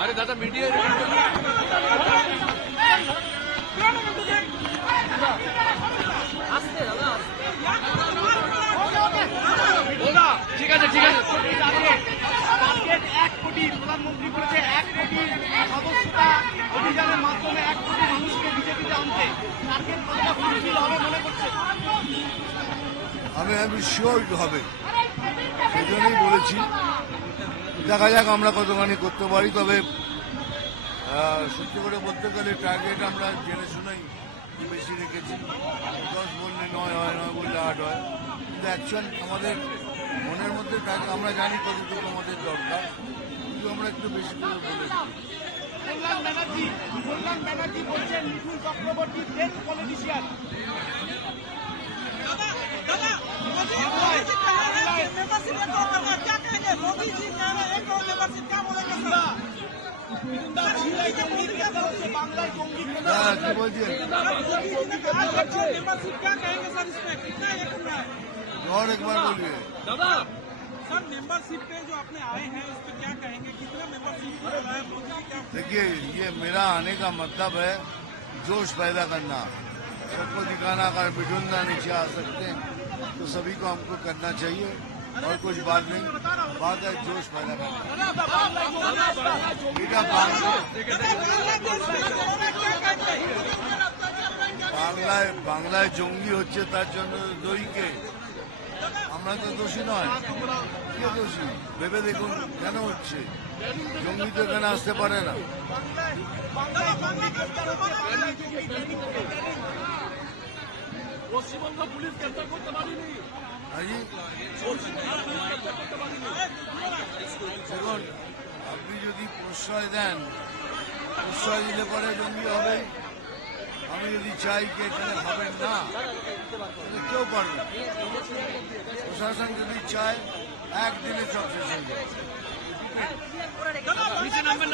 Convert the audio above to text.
अरे दादा मीडिया ঠিক আছে ঠিক আছে। টার্গেট 1 কোটি, প্রধানমন্ত্রী বলেছে 1 কোটি সদস্যতা অভিযানের মাধ্যমে 1 কোটি মানুষকে বিজেপিতে আনতে। টার্গেট কতটা ফুলফিল হবে মনে করছে? আমি শিওর হবে, সেই জন্যই বলেছি দেখা যাক আমরা কতখানি করতে পারি। তবে সত্যি করে বলতে গেলে টার্গেট আমরা জেনে শুনেই বেশি রেখেছি। 10 বললে 9 হয়, 9 বললে 8 হয়, কিন্তু অ্যাকচুয়াল আমাদের মনের মধ্যে আমরা জানি কতটুকু আমাদের দরকার, কিন্তু আমরা একটু বেশি করে বলেছি। কল্যাণ ব্যানার্জি বলছেন মিঠুন চক্রবর্তী ডেথ পলিটিশিয়ান। কি বলছেন? और एक बार बोलिए। दादा सर, मेंबरशिप पे जो आपने आए हैं उस पर क्या कहेंगे? कितना मेंबरशिप है? देखिए, ये मेरा आने का मतलब है जोश पैदा करना, सबको दिखाना। अगर बिठुंदा नीचे आ सकते हैं तो सभी को हमको करना चाहिए, और कुछ बात नहीं, बात है जोश पैदा करना। বাংলায় জঙ্গি হচ্ছে, তার জন্য দইকে আমরা তো দোষী নয়। কে দোষী ভেবে দেখুন, কেন হচ্ছে? জঙ্গি তো এখানে আসতে পারে না। পশ্চিমবঙ্গ পুলিশ গ্রেফতার করতে পারেনি। দেখুন, আপনি যদি প্রশ্রয় দেন, প্রশ্রয় দিলে পরে জঙ্গি হবেই। আমি যদি চাই যে এখানে হবেন না, তাহলে কেউ পারবে না। প্রশাসন যদি চায়, একদিনে সব শেষ হয়ে যাবে। नीचे नाम में